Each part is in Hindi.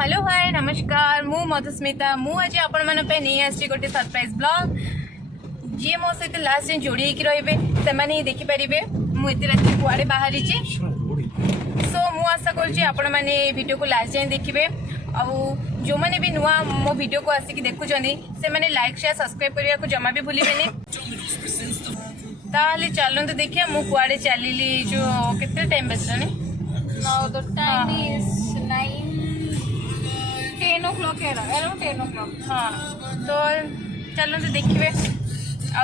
हेलो हाय नमस्कार मु मधुस्मिता मु आज आपण मन पे नहीं आसी गोटे सरप्राइज ब्लॉग जी मो सहित लास्ट दिन जोड़ी रही से ही देखिपारे मुझे रात कुआड़े बाहरी सो मु आशा कर वीडियो को लास्ट जाए देखिए आउ जो मैंने भी नुआ मो वीडियो को आसिक देखुं से मैंने लाइक शेयर सब्सक्राइब करने को जमा भी भूलिए ताहले चलते देखिए मु कुआड़े चलि जो केते time बजलानी Now the time is 10 o'clock around 10 o'clock. हाँ तो चलते देखिए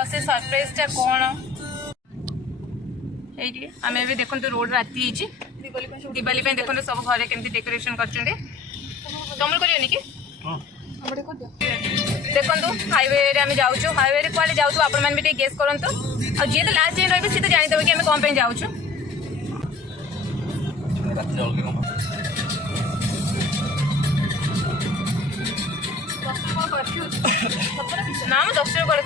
से सरप्राइजटा कौन ये आम भी देखो रोड राति दिवाली देखो सब घर केमती डेकोरेशन कर तुम कर कि देखो हाईवे आम जाऊँ हाईवे कड़े जाऊँ आपण मैंने भी गेस करूँ और जी तो लास्ट दिन रही सी तो जानीदेवे कि आम कौन जाऊँ ना मैं 10 कड़े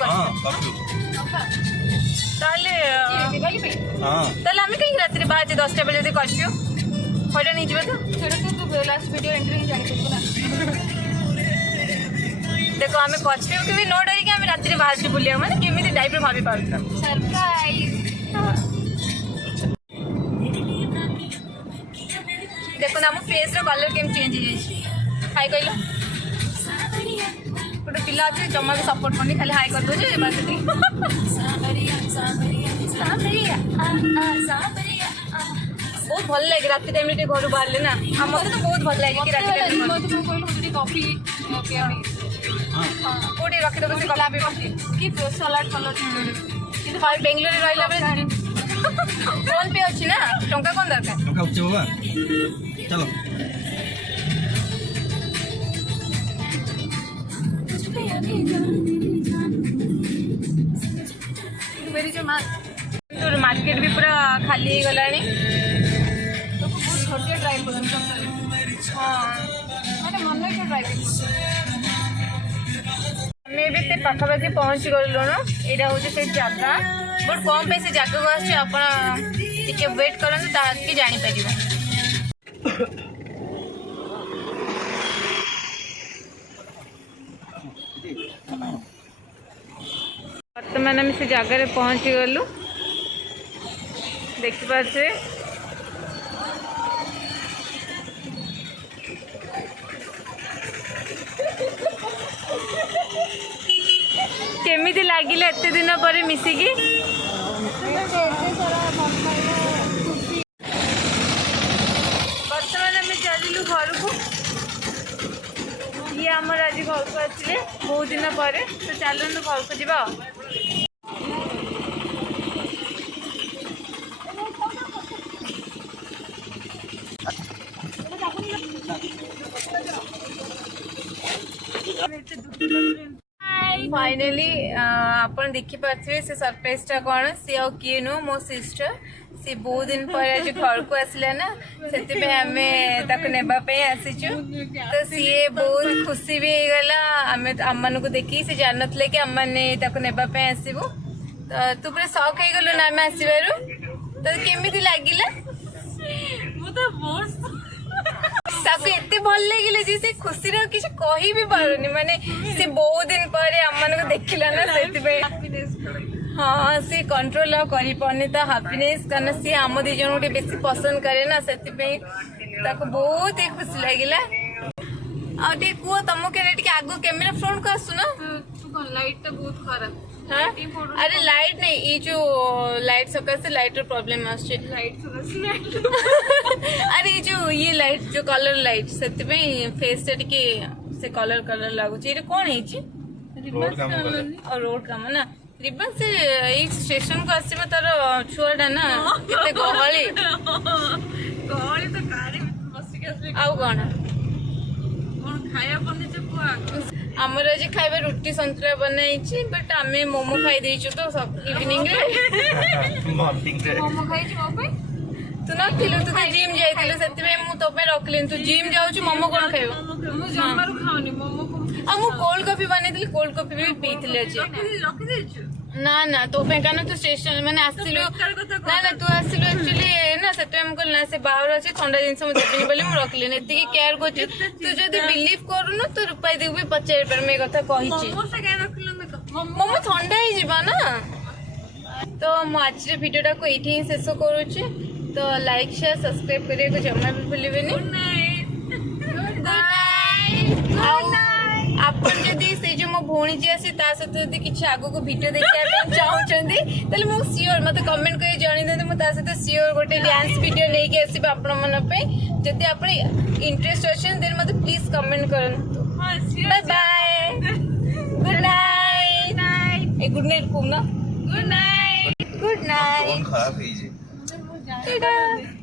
आम कहीं रात बाहर 10टा बेले कर्फ्यू हईरान हो लास्ट वीडियो एंट्री देख आम कर्फ्यू के भी न डरिक आम रात बाहर बुलिया मैंने केमी टाइप भाभी पार सरप्राइज देखो आम फेस कलर केम चेंज हो हाई कहल गोटे पिला अच्छे जमा भी सपोर्ट करनी खाली हाई कर दे बहुत भल लगे रात टाइम घर बाहर ना मत तो बहुत भल लगे कि रात कॉफी कौटे रखीदेव से कि सलाड कलर बेंगलोर रहा बेले फोन पे अच्छी ना टंका कौन दरकार चलो मेरी जो मार्केट भी पूरा खाली हो गला तो बहुत छोटे ड्राइव कर हाँ मैंने मन नहीं ड्राइव आम भी पाखापाखि पहुँच गलुन यहाँ हूँ से जगह बहुत कम पे से जगह को आसटे वेट करूँ ताकि जापर बर्तमान आम से जगार पहुँच गलु देखिपे केमिति लागिले एते दिन पर मिसिकी बर्तमान आम चलू घर को ये आमर आज घर को आसिले बहुत दिन पर तो चलू घर को जा फाइनली आपन देखि पाथे से सरप्राइजटा कौन सी आ किए नु मो सिस्टर सी बहुत दिन पर आज घर को आसला ना से आम नेबा आसीचु तो सी बहुत खुशी भी गला आम मान को देखी से जान थे कि आम मैंने नेबा आसबू तो तू पूरा शौक हो गलु ना आम आसबार तो केमी लगिला एत भल लगे जी से खुशी किसी कही भी पारुनी माने से बहुत दिन पर आम को देखला ना से हाँ सी कंट्रोल कर पाने तो हैप्पीनेस कारण सी आम दी जन गोटे बेसी पसंद करे ना से बहुत ही खुशी लगिला आगे कह तुम के आगो कैमेरा फ्रंट को आसु ना लाइट तो बहुत खराब हाँ? अरे लाइट नहीं ये जो लाइट सकाशे लाइट प्रॉब्लम अरे जो ये लाइट जो कलर लाइट से फेस से कलर कलर लगुच ये कौन है रोड काम ना रिबन से ये स्टेशन को आसब तार छुआटा ना केते गहली गहली तो गाड़ी बसिक आउ कौन खाया बने आमर आज खाଇବା रुटी संतरा बनाई बट आम मोमो खाई देचु तो इवनिंग मोमो खाई तू नथिलु तू जिम जाइथिलु सेति मु तो पे रखलिन तू जिम जाउछु मोमो कोन खाइबो ମୁଁ ଜମାରୁ ଖାଉନି ମୋମୋ କୁ आ मु कोल्ड कॉफी बनेइथिलि कोल्ड कॉफी भी पीथिले अछि ରଖି ଦେଇଛୁ ना ना तो पे कान तू स्टेशन माने आसिलु ବେକାର କଥା ना ना तू आसिलु एक्चुअली ना सेति हमको ना से बाहर अछि ठंडा जिंस मु देबिनी बोली मु रखलिन एति की केयर करछु तू जदी बिलीव करूनु तो रुपाई देबी भी पचार पर मे कथा कहिछि ମୋମୋ ସେ କାଇଁ ରଖିଲୁ ମେ କହ मोमो ठंडा ही जीवा ना तो मु आज रे वीडियो को एठी ही शेष करूछि तो लाइक शेयर सब्सक्राइब करिया को जमा भी भूलिबेनी ଗୁଡ୍ ନାଇଟ୍ गुड नाइट आपन जदि से जो मो भौणी जी आसी ता सहित जदि किछि आगो को वीडियो देखिया पे चाहउचंदी तले मो सियोर मते कमेंट करि जणी देते मो ता सहित सियोर गोटे डांस वीडियो नै के आसी आपन मन पे जदि आपन इंटरेस्ट अछन देन मते प्लीज कमेंट करन ହଁ बाय बाय गुड नाइट ए गुड नाइट को ना good night good night phone खराब है जी ठीक है